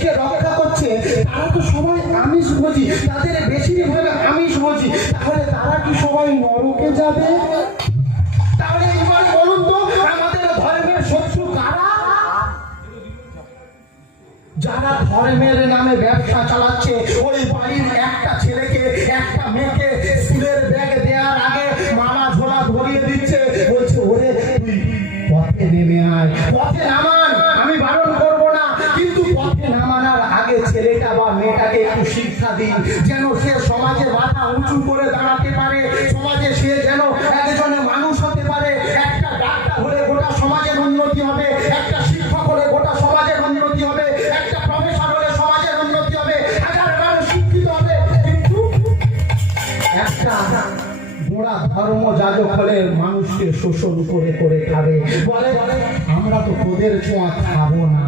দেশকে রক্ষা করছে তারা তো সবাই আমিষ ভোজি, তাদের বেশিরভাগ আমিষ ভোজি, তাহলে তারা কি সবাই নরকে যাবে? তাহলে এবার বলুন তো আমাদের ধর্মের শত্রু কারা? যারা ধর্মের নামে ব্যবসা চালাচ্ছে, ওই বাড়ির একটা ছেলেকে একটা মেয়েকে স্কুলের ব্যাগ দেওয়ার আগে মালা ঝোলা ধরিয়ে দিচ্ছে, বলছে ওরে তুই পথে নেমে আয়, পথে নামান, আমি বারণ করবো না, কিন্তু পথে নামানোর আগে ছেলেটা বা মেয়েটাকে একটু শিক্ষা দিন, যেন সে সমাজে মাথা উঁচু করে দাঁড়াতে পারে, সমাজে সে যেন একজনে মানুষ হতে পারে। একটা ডাক্তার হলে গোটা সমাজের উন্নতি হবে, একটা শিক্ষক হলে গোটা সমাজের উন্নতি হবে, একটা প্রফেসর হলে সমাজের উন্নতি হবে, হাজার মানুষ শিক্ষিত হবে। কিন্তু একটা গোড়া ধর্ম যাজক হলে মানুষকে শোষণ করে করে খাবে, বলে আমরা তো তোদের ছোঁয়া খাবো না।